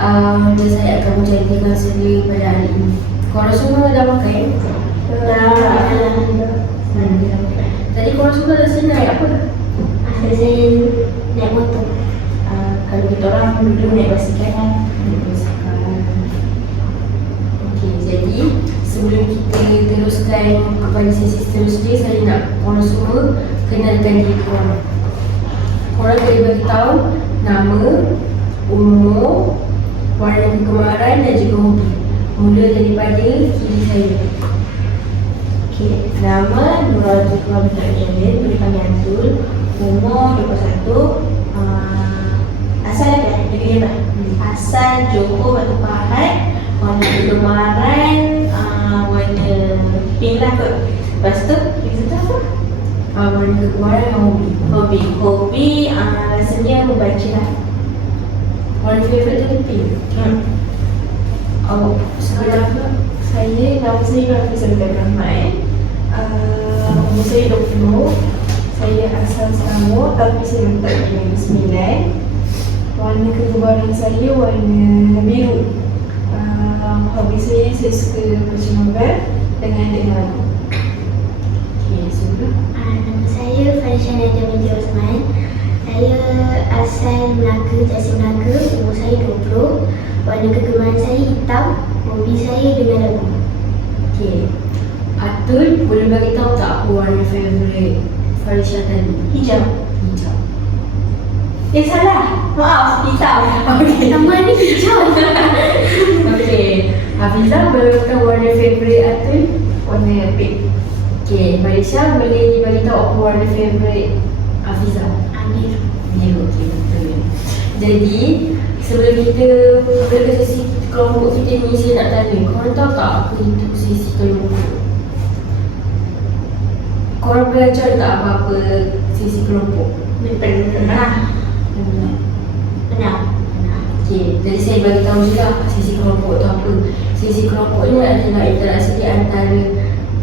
Dan saya akan menjadi kaunselor pada hari ini. Korang semua dah pakai? Tadi korang semua dah naik apa? Saya naik motor. Kalau kita orang dulu naik basikal kan. Okey, jadi sebelum kita teruskan kepada sesi seterusnya, saya nak korang semua kenalkan diri korang. Korang boleh beritahu nama, umur, warna kegemaran dan juga hobi. Mula daripada kiri saya. Okey, nama Nurul Zufar bin Jalil, boleh panggil Antul. Umur 21. Asal ada negeri apa? Asal Johor Batu Pahat. Warna kegemaran warna pink lah kot. Lepas tu apa? Warna kegemaran dan hobi. Hobi rasanya membaca lah. Warna favourite tu pink. Nama saya Nafizah bin Rahman. Umur saya 20. Saya asal Selangor tapi saya letak di Negeri Sembilan. Warna kegemaran saya warna biru. Hobi saya suka baca novel dengan dengar lagu. Okey, sebelum Nama saya Farisha Nadia binti Osman. Saya asal Melaka, Tasik Melaka. Umur saya 20. Warna kegemaran saya hitam. Hobi saya dengar lagu. okey. Atul, boleh bagi tahu tak apa warna favourite Farisha tadi? Hijau. Hijau. Salah. Maaf, hitam. Nama ni hijau. Okey. Hafizah, boleh beritahu warna favourite Atul? Warna pink. Okey, Farisha boleh bagi tahu apa warna favourite Hafizah? Biru. Biru, okey, betul. Jadi, sebelum kita mulakan sesi kelompok kita ni, saya nak tanya, korang tahu tak apa itu sesi kelompok? Korang belajar tak apa-apa sesi kelompok? Pernah. Okey, jadi saya bagi tahu je lah sesi kelompok tu apa. Sesi kelompok ni adalah interaksi di antara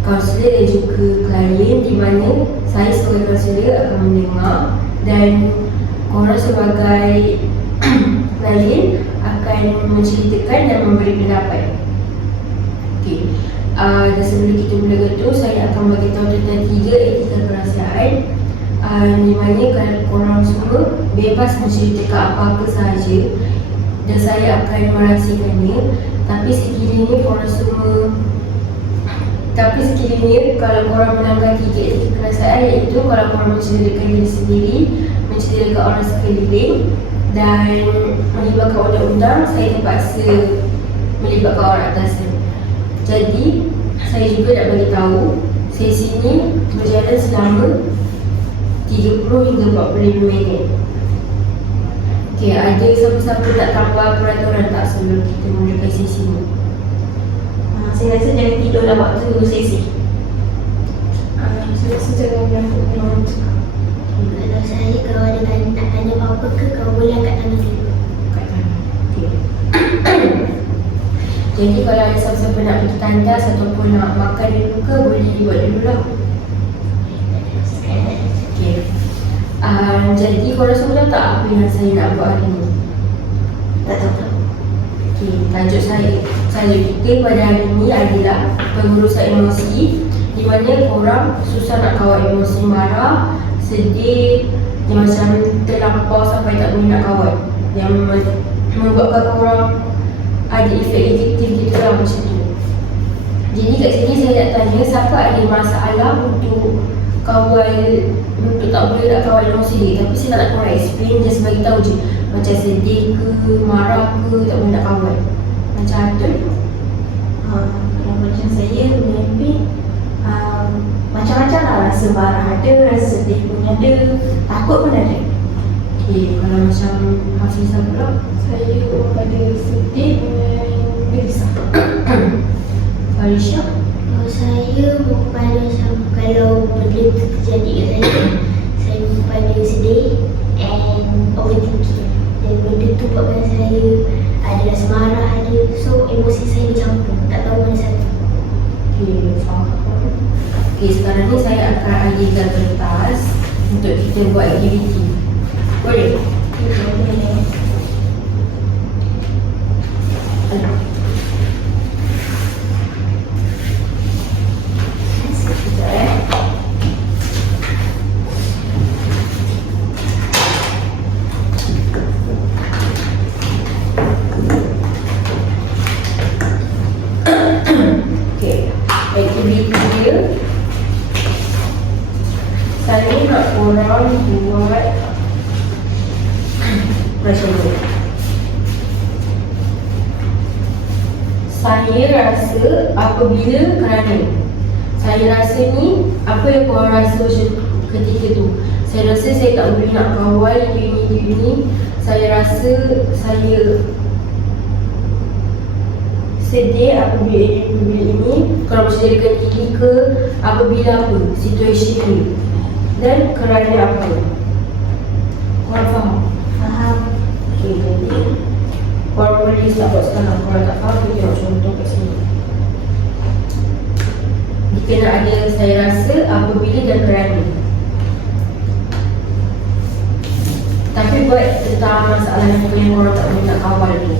kaunselor dan juga klien, di mana saya sebagai kaunselor akan mendengar dan korang sebagai klien akan menceritakan dan memberi pendapat. Okey. Dan sebelum kita mulakan tu, saya akan bagi tahu tentang 3 etika kerahsiaan, di mana korang semua bebas menceritakan apa-apa sahaja dan saya akan merahsiakannya. Tapi sekiranya kalau korang melanggar 3 etika kerahsiaan, iaitu kalau korang mencederakan diri sendiri, mencederakan orang sekeliling dan melibatkan undang-undang, saya terpaksa melibatkan orang atasan. Jadi saya juga nak bagi tahu sesi ini berjalan selama 30 hingga 45 minit. Okey, ada siapa-siapa tak tambah peraturan tak sebelum kita mulakan sesi ni? Saya rasa jangan tidur dalam waktu sesi. Saya rasa jangan berlaku orang cakap. Kalau saya, kalau ada nak tanya apa-apa ke, kau boleh angkat tangan dulu. Kat kanan. Okey. Jadi kalau ada siapa-siapa nak pergi tandas ataupun nak makan dulu ke, boleh buat dulu lah. Okey. Jadi korang semua tahu tak apa yang saya nak buat hari ni? Tak tahu. Okey, tajuk kita pada hari ini adalah pengurusan emosi, di mana korang susah nak kawal emosi, marah, sedih, yang macam terlampau sampai tak boleh nak kawal, yang membuatkan korang ada efek addictive gitu lah, macam tu. Jadi kat sini saya nak tanya, siapa ada masalah untuk kawal, untuk tak boleh nak kawal emosi dia, tapi saya tak nak korang explain, just bagi tahu je macam sedih ke, marah ke, tak boleh nak kawal. Macam Atul. Kalau macam saya mimpi macam-macam lah. Rasa marah ada, rasa sedih pun ada, takut pun ada. Okay, kalau macam Hafizah pula? Saya pada sedih dengan gelisah. Farisha? Kalau saya pada kalau benda tu terjadi kat saya pada sedih and overthinking. Dan benda tu buatkan saya ada rasa marah, ada, so emosi saya bercampur, tak tahu mana satu. Okay, faham. Okay, sekarang ni saya akan alihkan kertas untuk kita buat aktiviti. Boleh? Boleh. Saya rasa apabila kerana. Saya rasa ni, apa yang korang rasa ketika tu? Saya rasa saya tak boleh nak kawal ini. Saya rasa saya sedih apabila ini, kalau bersedihkan diri ke, apabila apa, situasi ni, dan kerana apa. Korang faham? Faham. Okay, jadi korang boleh start buat sekarang. Korang tak faham, kita tengok contoh kat sini. Kita nak ada saya rasa apabila dan kerana. Tapi buat tentang masalah yang korang tak boleh nak kawal tu.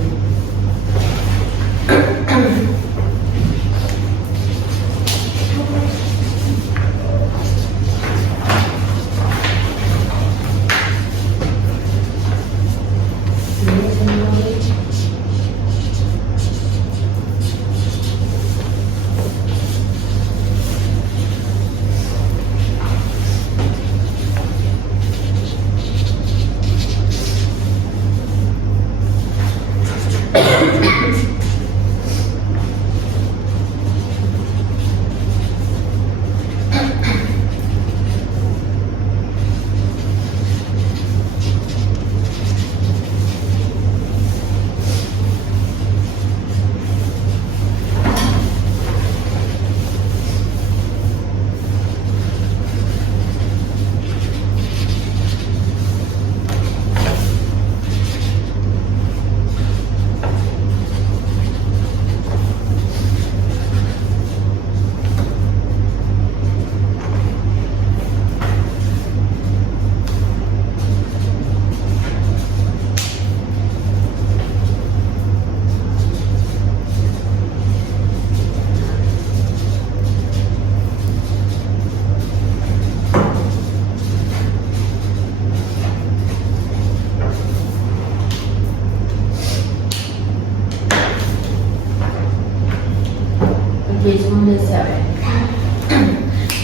Okay, semua dah siap.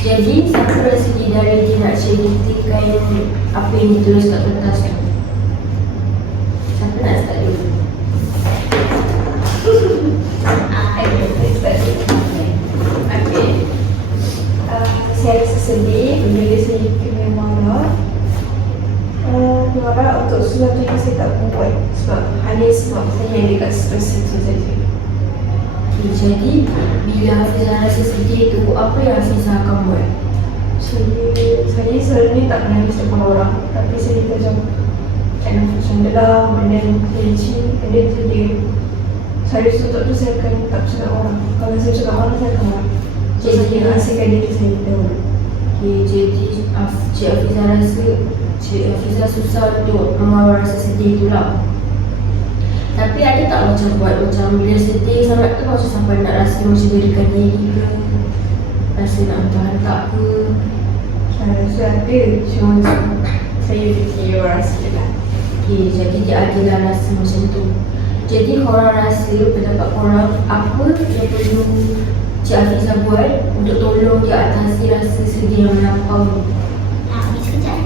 Jadi, siapa rasa dari dia nak ceritakan apa yang ditulis kat kertas tu? Siapa nak start dulu? Okay. Saya rasa sedih bila saya kena marah. Marah untuk sesuatu yang saya tak buat hanya sebab saya yang dekat situasi itu saja. Okay, jadi, bila Hafizah rasa sedih tu, apa yang Hafizah akan buat? Saya selalu tak menangis depan orang, tapi saya macam tak nafas macam dalam, and then saya licin, and then saya tutup tu saya akan tak cakap orang. Kalau saya cakap orang, saya akan marah. So, saya rahsiakan diri saya dahulu. Okay, jadi Cik Hafizah rasa Cik Hafizah susah untuk mengawal rasa sedih tu lah. Tapi ada tak macam buat macam bila sedih sangat tu macam sampai nak rasa macam dirikan diri ke, rasa nak hantar-hantar ke? Saya rasa ada, cuma saya fikir rasa je lah. Okay, jadi dia adalah rasa macam tu. Jadi korang rasa pendapat korang apa yang perlu Cik Hafizah buat untuk tolong dia atasi rasa sedih yang melampau ni? Ambil sekejap.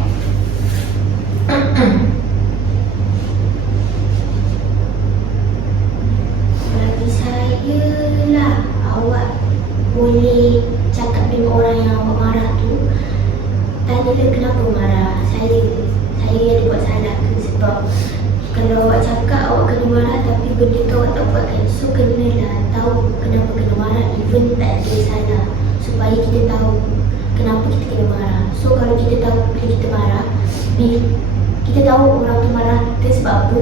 Bagi saya lah, awak boleh cakap dengan orang yang awak marah tu, tanya dia kenapa marah. Saya yang buat salah ke? Sebab kalau awak cakap awak kena marah tapi benda tu awak tak buat kan, so kenalah tahu kenapa kena marah, even tak ada salah, supaya kita tahu kenapa kita kena marah. So kalau kita tahu bila kita marah, bila kita tahu orang tu marah kita sebab apa,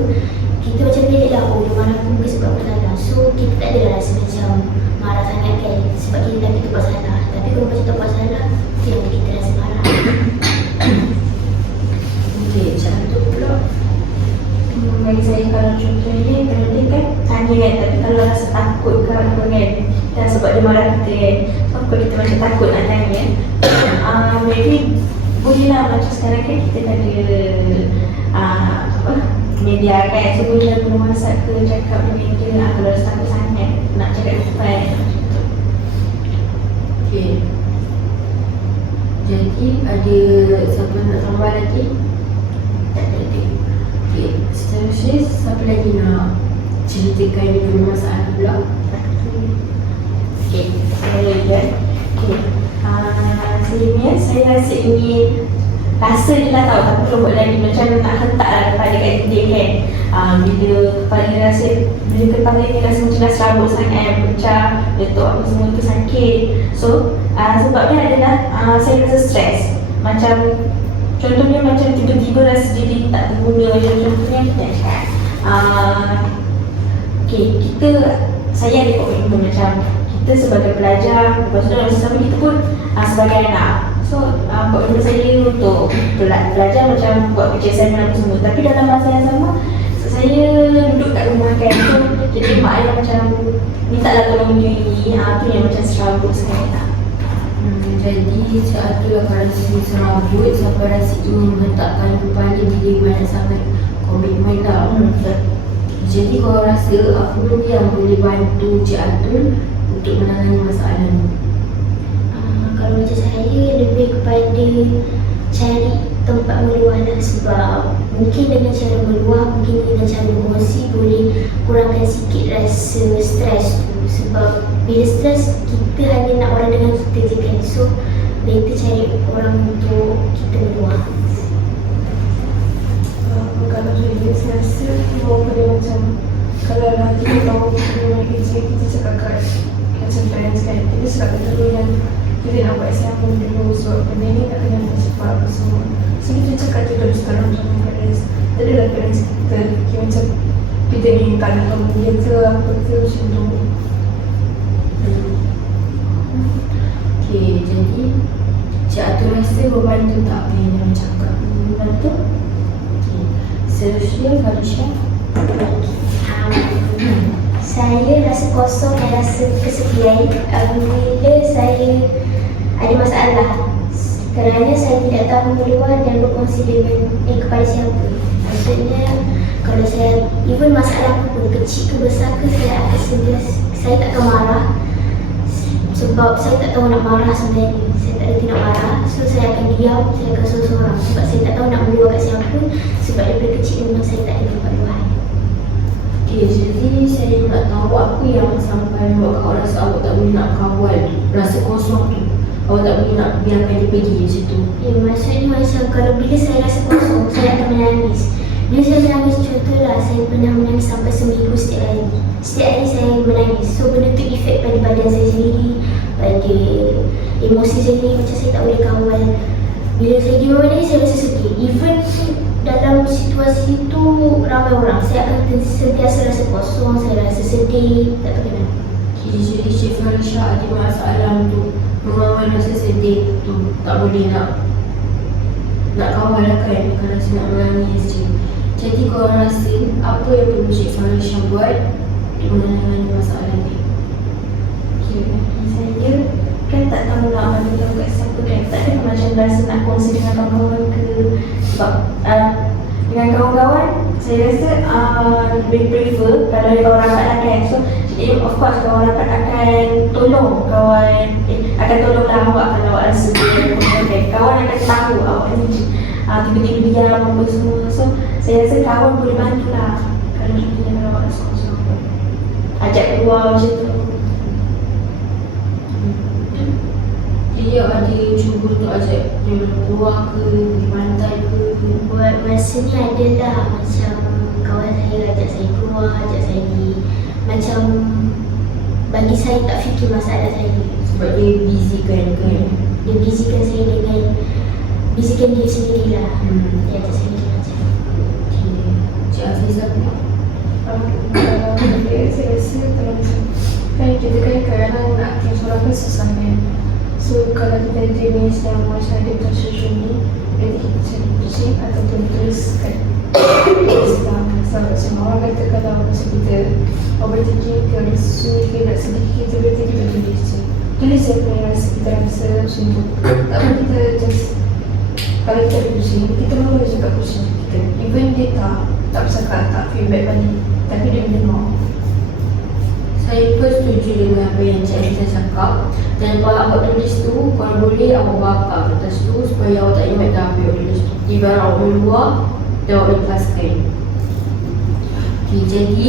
kita macam dia dah, oh dia marah aku mungkin sebab bersalah. So kita tak ada rasa macam marah sangat kan, sebab kita dah kita buat salah. Tapi kalau macam tak buat salah, itu yang kita rasa marah. Okay, macam tu pula. Bagi saya kalau contohnya terpenting kan tanya kan, tapi kalau rasa takut ke apa kan, dan sebab dia marah kita kan, so kalau kita macam takut nak tanya, maybe boleh lah macam sekarang kan kita ada media kan, so boleh lah guna WhatsApp ke cakap dengan dia kalau rasa takut sangat nak cakap depan. Okay. Jadi ada siapa nak tambah lagi? Tak ada lagi. Okay, seterusnya siapa lagi nak ceritakan dia punya masalah pula. Okay, saya Lian. Okay, sebenarnya saya rasa ingin rasa je lah tahu, tapi kalau buat lagi macam nak hentak lah kepada kat dia kan. Bila kepala rasa, bila kepala ni rasa macam dah serabut sangat, pecah, letup apa semua tu sakit. So, sebabnya adalah saya rasa stres. Macam, contohnya macam tiba-tiba rasa jadi tak terguna, macam contohnya macam cakap. Okay, saya ada komitmen macam kita sebagai pelajar, lepas tu sama kita pun sebagai anak. So, komitmen saya untuk belajar macam buat kerja assignment apa semua. Tapi dalam masa yang sama, saya duduk kat rumah kan. So, jadi mak ayah macam minta lah tolong dia ni. Tu yang macam serabut sangat. Jadi saat tu akan rasa serabut sampai rasa ingin menghentakkan kepala bila banyak sangat komitmen lah. Jadi kau rasa apa benda yang boleh bantu Cik Atul untuk menangani masalah ni? Kalau macam saya lebih kepada cari tempat meluah lah, sebab mungkin dengan cara meluah, mungkin dengan cara berkongsi boleh kurangkan sikit rasa stres tu. Sebab bila stres kita hanya nak orang dengan kita je kan. So better cari orang untuk kita meluah. Kalau saya rasa bawa pada macam kalau nanti bawa kita nak kerja, kita cakap kat macam parents kan, kita cakap dulu yang kita nak buat siapa dulu, sebab benda ni tak kena cepat apa semua. So kita cakap tu terus terang sama parents. Tak adalah parents kita kira macam kita ni tak nak tahu dia ke apa ke macam tu. Okay, jadi Cik Atul rasa membantu tak apa yang dia cakap? Membantu? Okay. Seterusnya Falisha. Saya rasa kosong dan rasa kesepian bila saya ada masalah kerana saya tidak tahu meluah dan berkongsi dengan kepada siapa. Maksudnya kalau saya even masalah pun kecil ke besar ke, saya akan saya tak akan marah sebab saya tak tahu nak marah sebenarnya. Saya tak reti nak marah, so saya akan diam, saya akan sorang-sorang sebab saya tak tahu nak meluah kat siapa. Sebab daripada kecil memang saya tak ada tempat luah. Okay, jadi saya nak tahu apa yang sampai buat kau rasa awak tak boleh nak kawal rasa kosong tu. Awak tak boleh nak biarkan dia pergi macam tu. Ya, maksudnya macam kalau bila saya rasa kosong, saya akan menangis. Bila saya menangis, contohlah saya pernah menangis sampai seminggu setiap hari. Setiap hari saya menangis. So benda tu efek pada badan saya sendiri, pada emosi saya sendiri, macam saya tak boleh kawal. Bila saya pergi menangis, saya rasa sedih. Even dalam situasi itu ramai orang, saya akan sentiasa rasa kosong, saya rasa sedih, tak tahu kenapa. Okay, jadi Cik Falisha ada masalah untuk memang rasa sedih tu, tak boleh nak kawal lah kan, bukan rasa nak menangis je. Jadi kau rasa apa yang perlu Cik Falisha buat untuk menangani masalah ni? Okay, saya kan tak tahu nak bagi tahu kat siapa kan. Tak ada macam rasa nak kongsi dengan kawan-kawan ke. Sebab dengan kawan-kawan saya rasa lebih prefer kalau ada kawan rapat lah kan. So of course kawan rapat akan tolong kawan, akan tolonglah awak kalau awak rasa kan. Kawan akan tahu awak ni tiba-tiba diam apa semua. So saya rasa kawan boleh bantu lah kalau contohnya awak rasa kosong, ajak keluar macam tu. Dia ada cuba untuk ajak dia keluar ke, pergi pantai ke? Buat masa ni adalah macam kawan saya ajak saya keluar, ajak saya pergi. Macam bagi saya tak fikir masalah saya. Sebab dia busy kan? Dia busykan saya dengan busykan dia sendirilah. Dia ajak saya macam. Okay. Cik Hafizah pula? Saya rasa kalau macam kan kita kan kadang-kadang nak aktif seorang kan susah kan. So kalau kita jenis yang macam ada social ni, jadi kita cari kucing ataupun tulis kat Islam. Macam orang kata kalau macam kita overthinking ke rasa ke nak sedih kita berarti kita tulis je. Tulis apa yang rasa kita rasa macam tu. Tak apa kita just kalau kita ada kucing, kita mahu cakap kucing kita. Even dia tak bercakap, tak feedback balik, tapi dia mendengar. Saya pun setuju dengan apa yang Cik Hafizah cakap. Dan kalau awak tulis tu, kalau boleh awak bakar kertas tu supaya awak tak ingat dah apa yang tulis tu. Tiba awak keluar dan awak lepaskan. Okay, jadi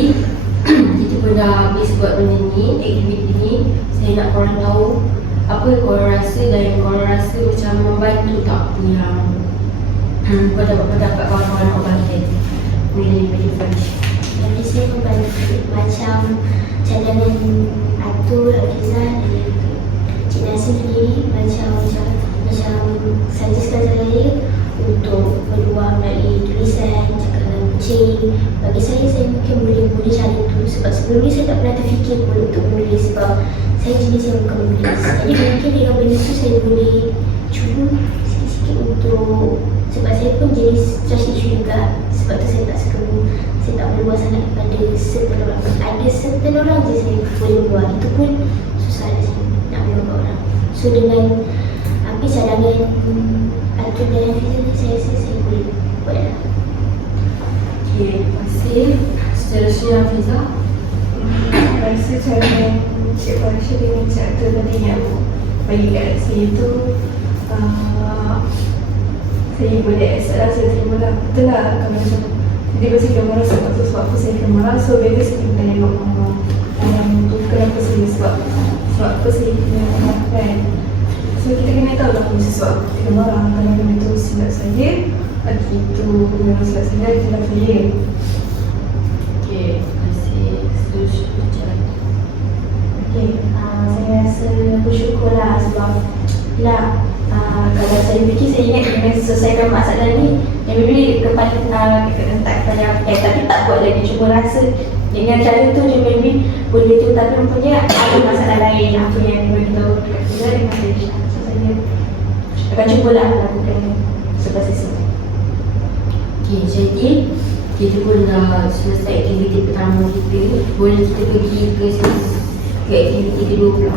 kita pun dah habis buat benda ni, aktiviti ni. Saya nak korang tahu apa yang korang rasa dan yang korang rasa macam membantu tak apa yang pendapat kawan-kawan orang lain. Boleh bagi Farish. Bagi saya membantu macam cadangan Atul, Hafizah dan Cik Nasir sendiri macam suggestkan saya untuk berluang melalui tulisan, cakap dengan kucing. Bagi saya mungkin boleh cari tu sebab sebelum ni saya tak pernah terfikir pun untuk menulis sebab saya jenis yang bukan menulis. Jadi mungkin dengan benda tu saya boleh cuba sikit-sikit untuk, sebab saya pun jenis trust issue juga. Sebab tu saya tak suka, saya tak berluar sangat kepada certain orang. Ada certain orang je saya boleh berluar, itu pun susah lah saya nak berluar ke orang. So dengan ambil cadangan Atul dan Hafizah ni saya rasa saya boleh buat lah. Okay, terima kasih. Seterusnya Hafizah. Saya rasa cara Cik Farish dengan Cik Atul tadi yang bagi kat saya tu saya boleh accept lah, saya terima lah. Betul lah kalau macam tiba-tiba saya marah sebab tu, sebab apa saya akan marah. So better saya kena tengok orang tu kenapa saya, sebab apa saya kena marah kan. So kita kena tahu lah sebab apa kita marah. Kalau benda tu silap saya, itu memang silap saya, silap saya. Okay, terima kasih. Seterusnya berjalan. Okay, saya rasa bersyukur lah sebab kalau saya fikir saya ingat kena selesaikan masalah ni yang maybe kepada tapi tak buat lagi, cuma rasa dengan cara tu je maybe boleh tu, tapi rupanya ada masalah lain apa yang bagi tahu dekat kita dengan Malaysia. So saya akan cubalah lakukan sebab saya. Okay, jadi kita pun dah selesai aktiviti pertama kita. Boleh kita pergi ke aktiviti kedua pula.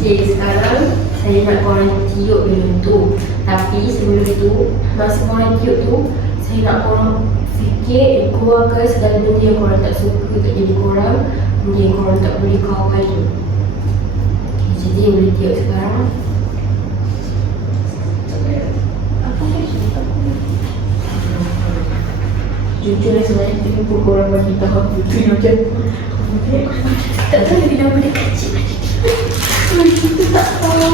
Okay, sekarang saya nak korang tiup dulu tu. Tapi sebelum tu, masa korang tiup tu, saya nak korang fikir, keluarkan segala benda yang korang tak suka tak jadi korang, benda yang korang tak boleh kawal tu. Okay, jadi boleh tiup sekarang. Jujur lah sebenarnya kita pun korang bagi tahu aku tu macam Tak tahu lebih nama dia kecil. kita tak tahu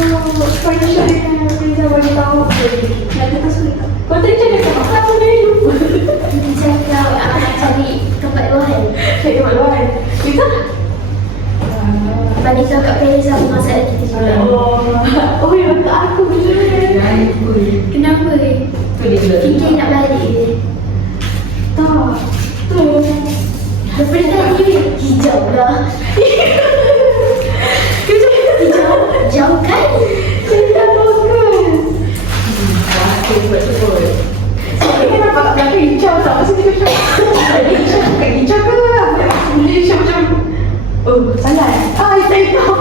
financial dengan Hafizah bagi tahu nak kita sulit. Kau tadi cakap sama apa ni? Saya tahu akan cari tempat luaran. Cari tempat luaran. Kita Bagi tahu kat Farish apa masalah kita juga. oh ya, betul aku betul. Kenapa? Fikir nak balik je. Tak. Tu. Daripada tadi hijau lah. Jauh kan? Cerita bagus. Aku buat sebut. Saya kan nampak kat belakang hijau tak? Maksudnya macam hijau bukan hijau ke lah. Boleh hijau macam oh, salah saya tahu.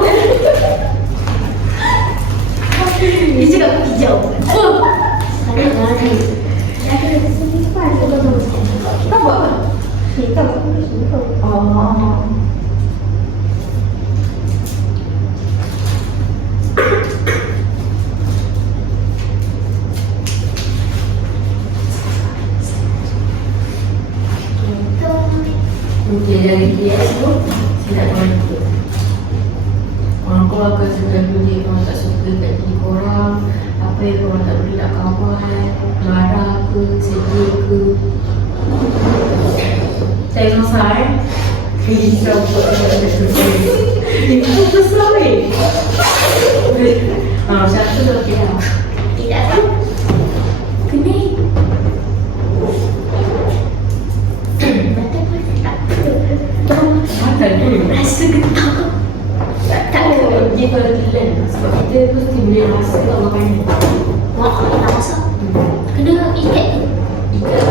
Dia cakap hijau. Salah lah ni. Aku dah kesini depan. Kita buat apa? Kita buat apa? Oh. Okay, dari DS tu, saya nak korang tiup. Korang keluarkan segala benda yang korang tak suka. kat diri korang, apa yang korang tak boleh nak kawan, marah ke, sedih ke. Saya besar ini serabut ada tujuan. Itu besar macam tu dah okey lah. Tidak tahu. Kening. Mata pun tak tahu. Mata dulu. Rasa getah. Tak tahu. Dia kalau telan sebab kita mesti boleh rasa tak makan ni. Mak nak masak. Kena ikat ke? Ikat.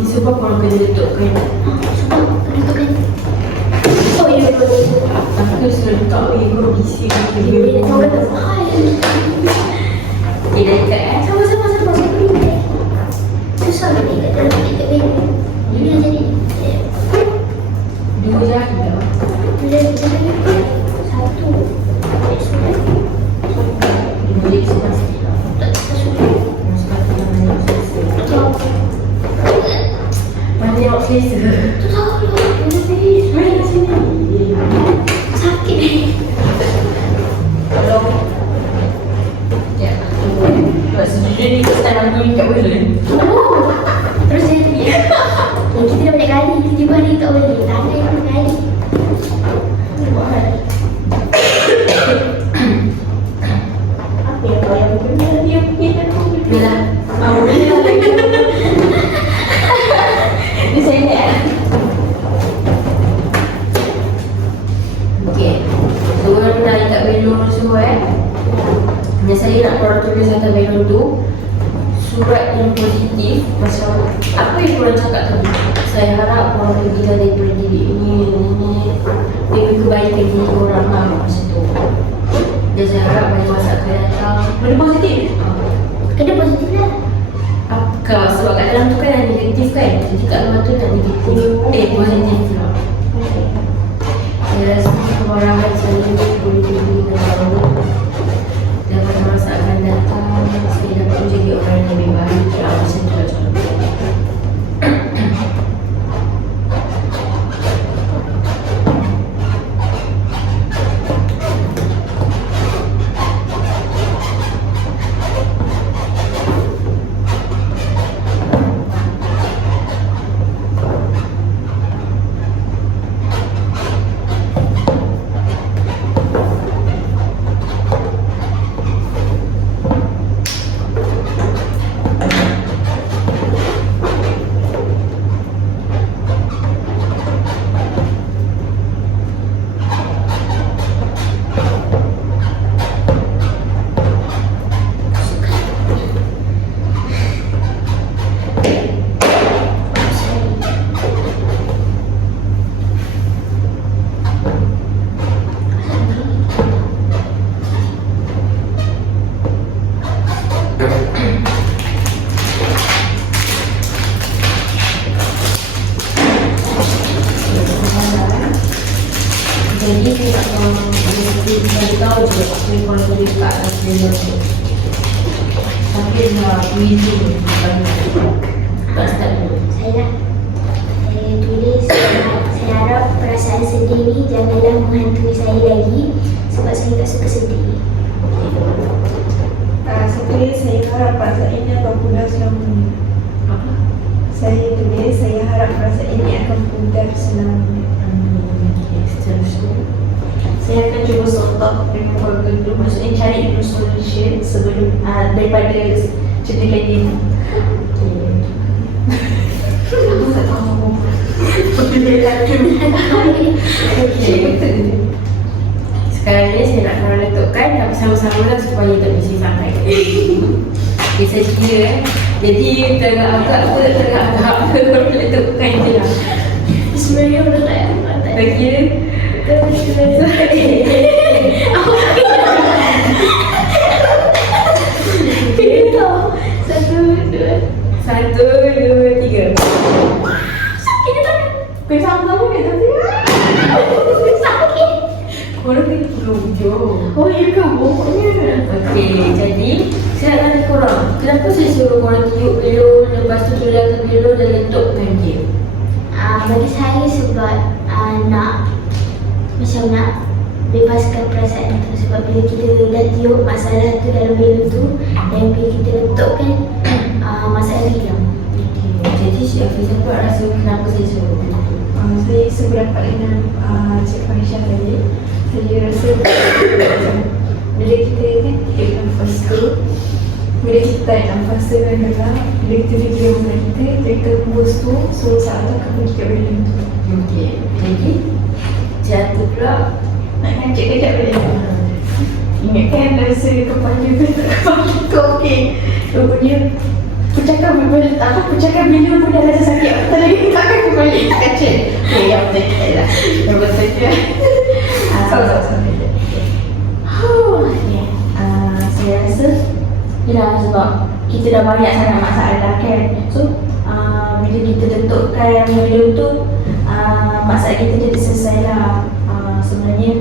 Ni sebab korang kena letakkan. Sebab kena tekan. Oh ya betul. Aku selalu tak boleh korang isi Dia boleh tahu kata mahal. Dia dah ikat kan? Sama-sama saya boleh ikat. Susah nak ikat dalam ikat benda. Dia dah jadi. Dua jari tau. Dia dah jadi. Satu. Sudah. Dia boleh senang sikit lah. Tak sudah. Sebab tu yang banyak selesa. Tak. Banyak selesa. Tu tahu lah. Dia Mari kat sini. sakit ni. Kalau ya, sebab sejujurnya ni kita sedang lagu kat bulan. Oh. Terus jadi. Kita dah banyak kali. Tiba-tiba hari tak boleh. Tangan yang banyak kali. Apa yang kau yang benar dia pergi dan kau pergi. Yalah. Boleh lah lagi. Ni saya ingat kan? Okey. Sebelum dah ikat belon semua yang saya nak korang tulis atas belon tu surat yang positif macam apa yang korang cakap tadi. Saya harap korang pergikan daripada diri ini demi kebaikan diri korang lah macam tu. Dan saya harap pada masa akan datang benda positif. Kena positif lah. Apa sebab kat dalam tu kan ada negatif kan. Jadi kat luar tu tak negatif. Positif pula. Saya rasa kemarahan saya boleh diberi dengan Allah. Dan pada masa akan datang saya dapat menjadi orang yang lebih baik. Macam tu lah contoh. Jadi saya nak bagi tahu je apa yang korang boleh buka atas belon tu. Tapi nak video tak start dulu. Saya nak. Saya tulis. Saya harap perasaan sedih ni janganlah menghantui saya lagi. Sebab saya tak suka sedih. Saya tulis saya harap perasaan ini akan pudar selamanya. Apa? Saya tulis saya harap perasaan ini akan pudar selamanya. Seterusnya. Saya akan cuba sort out dengan keluarga dulu. Maksudnya cari dulu solution sebelum daripada ceritakan dia. Aku tak tahu. Sekarang ni saya nak korang letakkan tapi sama-sama lah supaya tak mesti sangat. Okay, saya kira jadi teragak-agak ke teragak-agak korang letakkan je lah. Sebenarnya udah tak ada. Tak kira Satu, dua, tiga. Sakit tak? Kau sama-sama ke tapi? Sakit. Korang kena pulang hujung. Oh ya ke? Pokoknya. Okey, jadi saya nak tanya korang, kenapa saya suruh korang tiup belon, lepas tu tulangkan belon dan letakkan dia? Bagi saya sebab nak macam nak bebaskan perasaan tu. Sebab bila Cik Hafiz, apa rasa kenapa saya suruh macam tu? Saya seberapa dengan Cik Fahisha tadi. Saya rasa macam bila kita kan tiga nafas tu, bila kita tarik nafas tu dengan gerak, bila kita fikir dengan kita hembus tu, so saat tu akan pergi kat badan tu. Okey, jadi jatuh pula. Nak ngajak dekat badan tu. Ingatkan rasa kepala tu okey. Rupanya pucakan bila pun dah rasa sakit. Tak lagi takkan aku balik kacil. Okay, yang betul lah. Yang betul je. Sama-sama. Saya rasa yelah, sebab kita dah banyak sangat masalah kan. So bila kita tentukan benda tu, masalah kita jadi selesai lah. Sebenarnya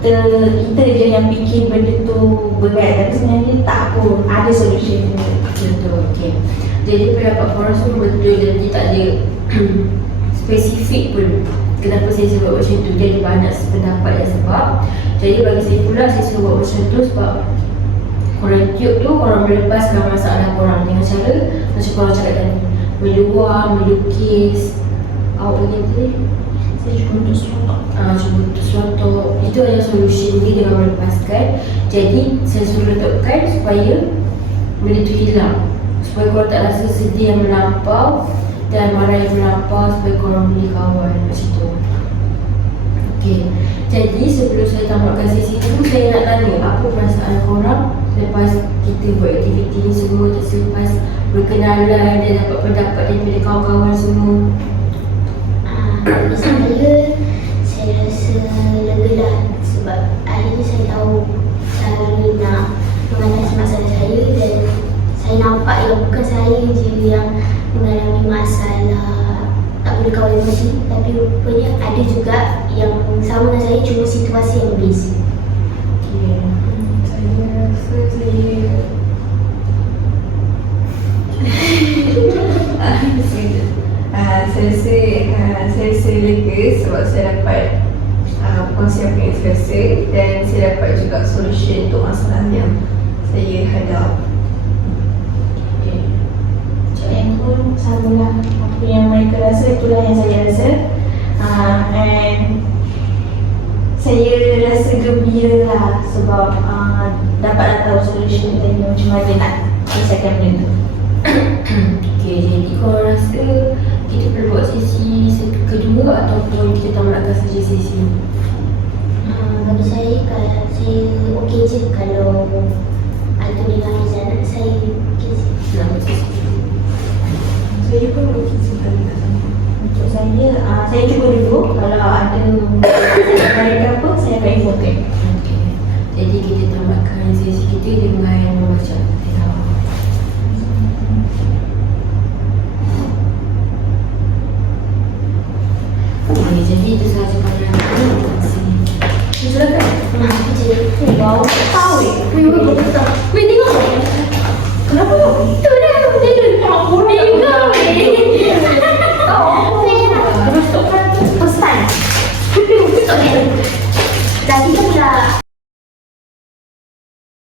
kita je yang fikir benda tu berat, tapi sebenarnya tak pun, ada solution dia. Betul, okey. Jadi pendapat korang semua betul, jadi tak ada spesifik pun kenapa saya suruh buat macam tu. Jadi banyak pendapat dan sebab. Jadi bagi saya pula, saya suruh buat macam tu sebab korang tube tu, korang melepaskan masalah korang dengan cara macam korang cakap tadi, meluar, melukis, awak pergi apa ni? Saya cuba untuk seronok. Cuba sesuatu. Itu adalah solution dia dengan melepaskan. Jadi saya suruh letakkan supaya benda tu hilang, supaya korang tak rasa sedih yang melampau dan marah yang melampau, supaya korang boleh kawal macam tu. Okey, jadi sebelum saya tamatkan sesi tu, saya nak tanya apa perasaan korang lepas kita buat aktiviti ni semua, selepas berkenalan dan dapat pendapat daripada kawan-kawan semua. Bagi saya rasa lega lah, sebab hari ni saya tahu cara nak mengatasi masalah saya, dan saya nampak yang bukan saya je yang mengalami masalah tak boleh kawal emosi, tapi rupanya ada juga yang sama dengan saya, cuma situasi yang berbeza. Okey. Saya rasa saya rasa lega sebab saya dapat kongsikan yang saya rasa, dan saya dapat juga solution untuk masalah yang saya hadap. Saya pun sama lah, apa yang mereka rasa itulah yang saya rasa. And saya rasa gembira lah sebab dapat tahu solution tadi macam mana nak selesaikan benda tu. Okey, jadi korang rasa kita perlu buat sesi kedua ataupun kita tamatkan saja sesi ni? Bagi saya, kalau saya okey je, kalau Alto dengan Rizal, saya okey je. Nak buat sesi kedua. Saya pun okey sekali nak sama. Untuk saya cuba dulu, kalau ada mereka apa, saya akan infokan. Okey. Jadi kita tamatkan sesi kita dengan membaca Al-Fatihah. Okey, jadi itu sahaja pada hari ini. Terima kasih. Silakan. Aku je. Bau tahu Betul. Weh, tengok. Kenapa? Tu dah. Dia dah kuning kau. Terus tu pesan. Dah kita pula